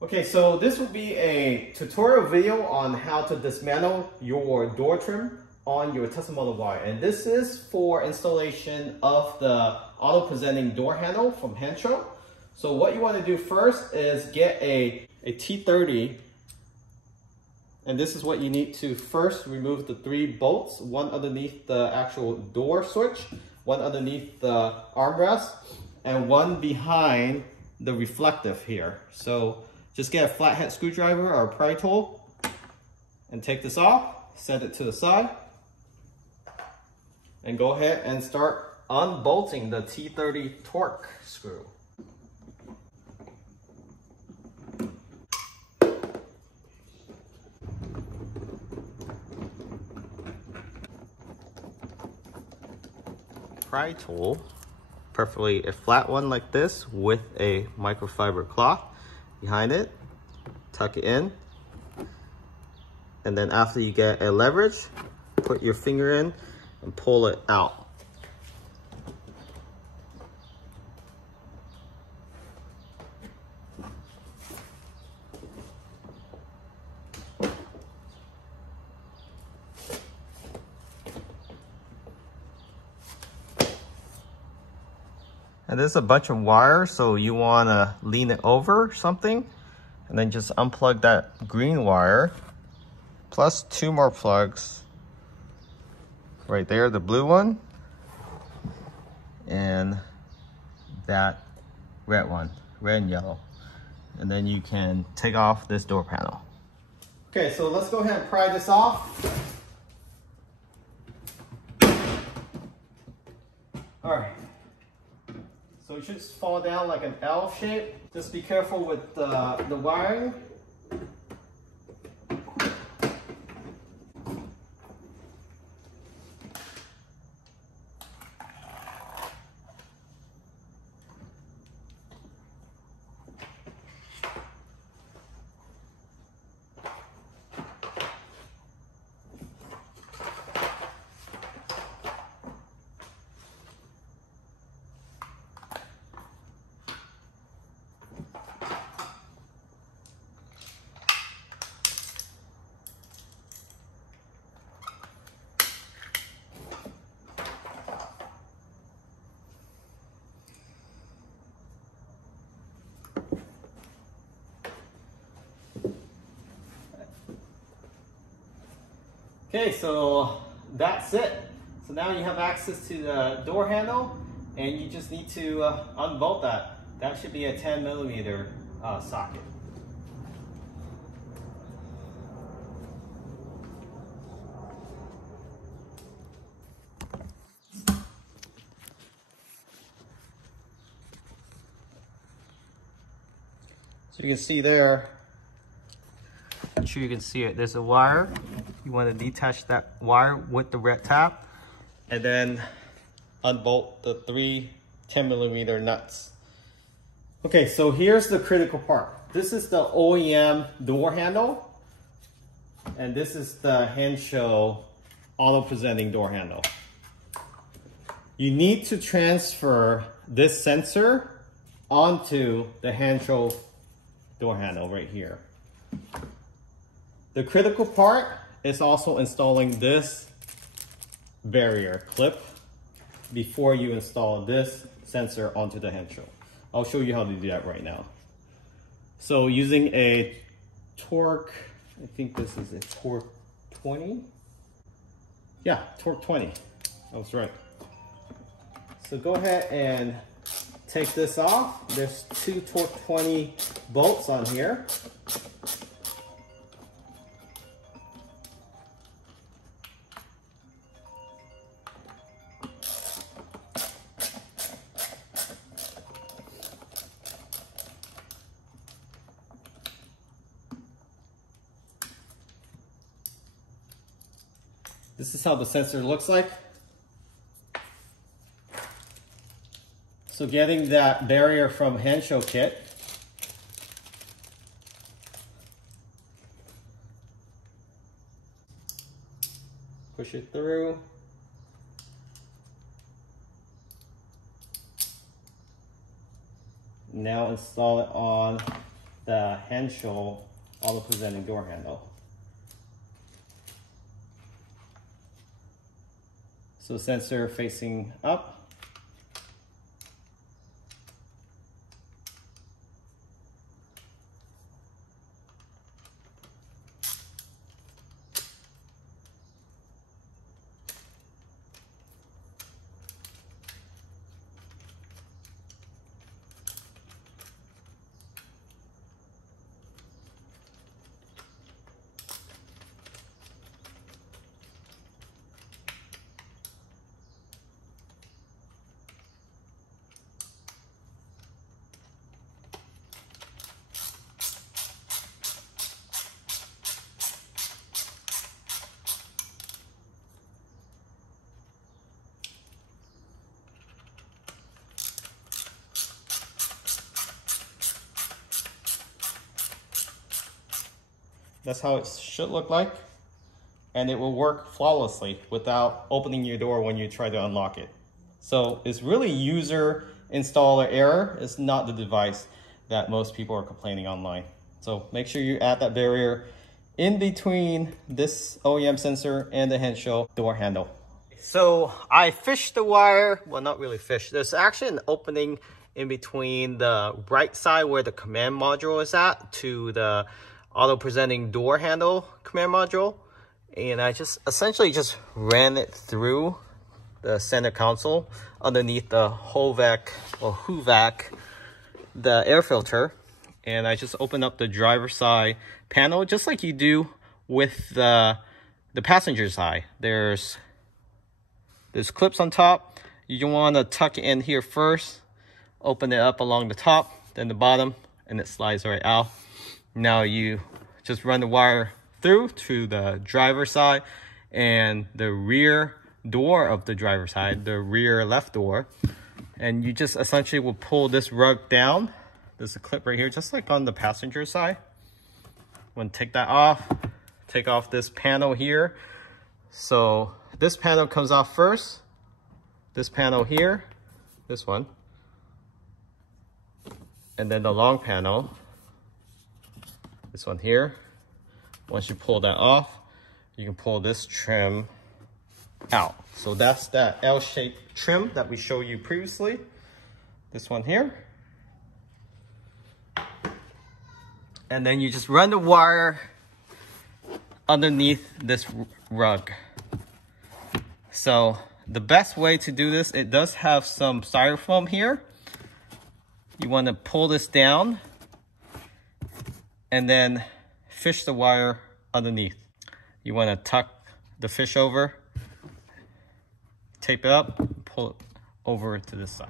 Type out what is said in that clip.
Okay, so this will be a tutorial video on how to dismantle your door trim on your Disassemble wire. And this is for installation of the auto presenting door handle from Hancho. So what you want to do first is get a T30. And this is what you need to first remove the 3 bolts, one underneath the actual door switch, one underneath the armrest, and one behind the reflective here. So just get a flathead screwdriver or a pry tool and take this off, set it to the side, and go ahead and start unbolting the T30 torque screw. Pry tool, preferably a flat one like this with a microfiber cloth behind it, tuck it in, and then after you get a leverage, put your finger in and pull it out. And this is a bunch of wire, so you want to lean it over something and then just unplug that green wire plus 2 more plugs right there, the blue one and that red one, red and yellow. And then you can take off this door panel. Okay, so let's go ahead and pry this off. All right. So it should fall down like an L shape. Just be careful with the wiring. Okay, so that's it. So now you have access to the door handle and you just need to unbolt that. That should be a 10mm socket. So you can see there, I'm sure you can see it, there's a wire. You want to detach that wire with the red tab and then unbolt the 3 10mm nuts. Okay, so here's the critical part. This is the OEM door handle and this is the Hancho auto presenting door handle. You need to transfer this sensor onto the Hancho door handle right here. The critical part is also installing this barrier clip before you install this sensor onto the Hancho. I'll show you how to do that right now. So using a torque, I think this is a torque 20. Yeah, torque 20. I was right. So go ahead and take this off. There's 2 torque 20 bolts on here. This is how the sensor looks like. So getting that barrier from Hancho kit. Push it through. Now install it on the Henshaw auto presenting door handle. So sensor facing up. That's how it should look like, and it will work flawlessly without opening your door when you try to unlock it. So it's really user installer error. It's not the device that most people are complaining online. So make sure you add that barrier in between this OEM sensor and the Henshaw door handle. So I fished the wire, well, not really fished. There's actually an opening in between the right side where the command module is at to the auto presenting door handle command module, and I just essentially just ran it through the center console underneath the HVAC or HVAC, the air filter, and I just opened up the driver side panel just like you do with the passenger side. There's clips on top. You want to tuck it in here first, open it up along the top, then the bottom, and it slides right out. Now you just run the wire through to the driver's side and the rear door of the driver's side, the rear left door. And you just essentially will pull this rug down. There's a clip right here, just like on the passenger side. Want to take that off, take off this panel here. So this panel comes off first. This panel here, this one. And then the long panel, this one here. Once you pull that off, you can pull this trim out. So that's that L-shaped trim that we showed you previously. This one here. And then you just run the wire underneath this rug. So the best way to do this, it does have some styrofoam here. You want to pull this down and then fish the wire underneath. You want to tuck the fish over, tape it up, pull it over to this side.